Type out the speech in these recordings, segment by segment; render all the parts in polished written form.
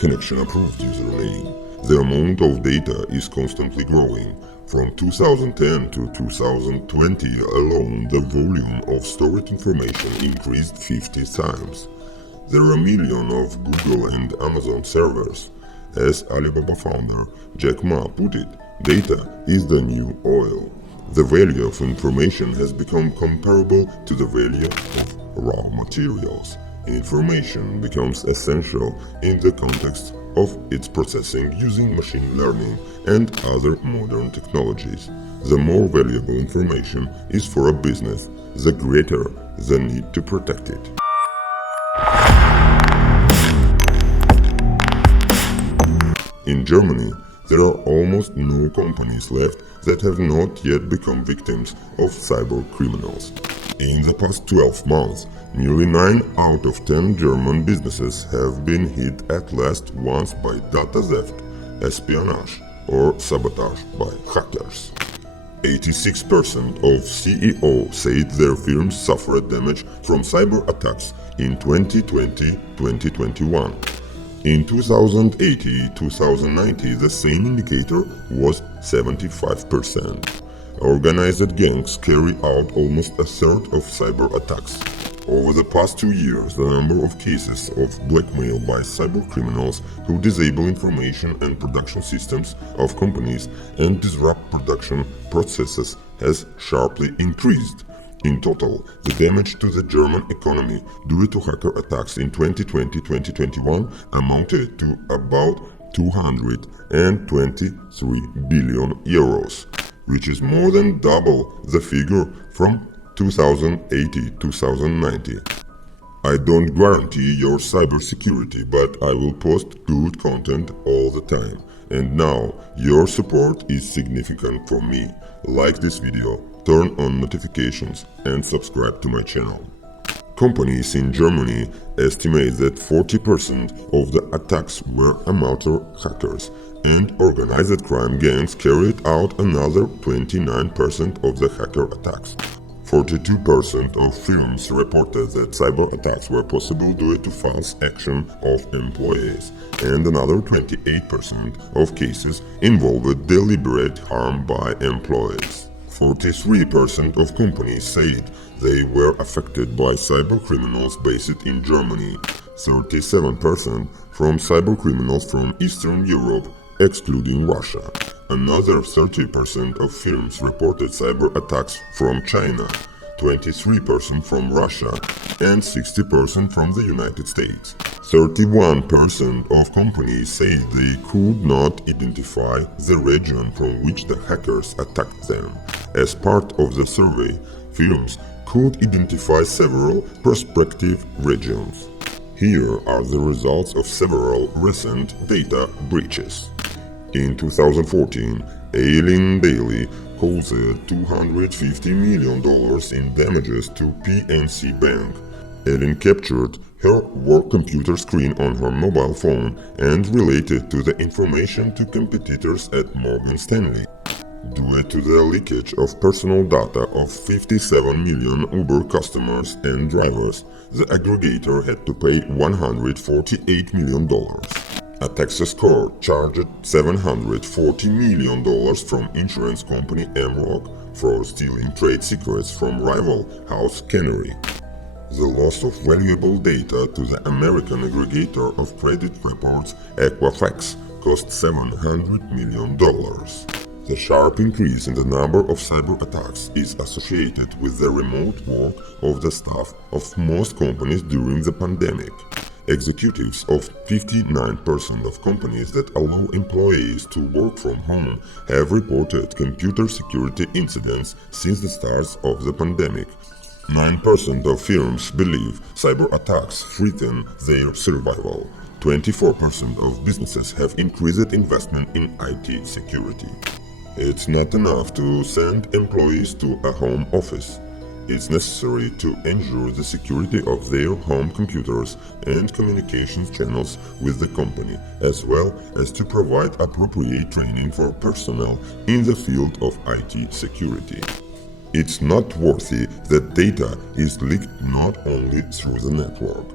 connection approved username. The amount of data is constantly growing. From 2010 to 2020 alone, the volume of stored information increased 50 times. There are millions of Google and Amazon servers. As Alibaba founder Jack Ma put it, data is the new oil. The value of information has become comparable to the value of raw materials. Information becomes essential in the context of its processing using machine learning and other modern technologies. The more valuable information is for a business, the greater the need to protect it. In Germany, there are almost no companies left that have not yet become victims of cyber criminals. In the past 12 months, nearly 9 out of 10 German businesses have been hit at least once by data theft, espionage, or sabotage by hackers. 86% of CEOs said their firms suffered damage from cyber attacks in 2020-2021. In 2080-2090, the same indicator was 75%. Organized gangs carry out almost a third of cyber attacks. Over the past 2 years, the number of cases of blackmail by cyber criminals who disable information and production systems of companies and disrupt production processes has sharply increased. In total, the damage to the German economy due to hacker attacks in 2020-2021 amounted to about 223 billion euros, which is more than double the figure from 2080-2090. I don't guarantee your cybersecurity, but I will post good content all the time. And now, your support is significant for me. Like this video, turn on notifications and subscribe to my channel. Companies in Germany estimate that 40% of the attacks were amateur hackers, and organized crime gangs carried out another 29% of the hacker attacks. 42% of firms reported that cyber attacks were possible due to false action of employees, and another 28% of cases involved deliberate harm by employees. 43% of companies said they were affected by cybercriminals based in Germany, 37% from cybercriminals from Eastern Europe, excluding Russia. Another 30% of firms reported cyber attacks from China, 23% from Russia, and 60% from the United States. 31% of companies say they could not identify the region from which the hackers attacked them. As part of the survey, firms could identify several prospective regions. Here are the results of several recent data breaches. In 2014, Aileen Bailey caused $250 million in damages to PNC Bank. Aileen captured her work computer screen on her mobile phone and related to the information to competitors at Morgan Stanley. Due to the leakage of personal data of 57 million Uber customers and drivers, the aggregator had to pay $148 million. A Texas court charged $740 million from insurance company AmRock for stealing trade secrets from rival House Canary. The loss of valuable data to the American aggregator of credit reports Equifax cost $700 million. The sharp increase in the number of cyber attacks is associated with the remote work of the staff of most companies during the pandemic. Executives of 59% of companies that allow employees to work from home have reported computer security incidents since the start of the pandemic. 9% of firms believe cyber attacks threaten their survival. 24% of businesses have increased investment in IT security. It's not enough to send employees to a home office. It's necessary to ensure the security of their home computers and communications channels with the company, as well as to provide appropriate training for personnel in the field of IT security. It's noteworthy that data is leaked not only through the network.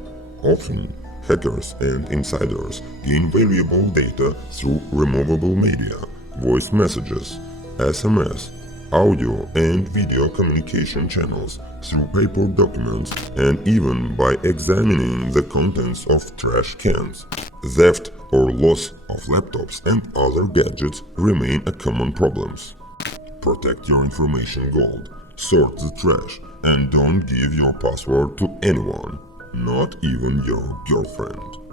Often, Hackers and insiders gain valuable data through removable media, voice messages, SMS, audio and video communication channels, through paper documents, and even by examining the contents of trash cans. Theft or loss of laptops and other gadgets remain a common problems. Protect your information gold, sort the trash, and don't give your password to anyone, not even your girlfriend.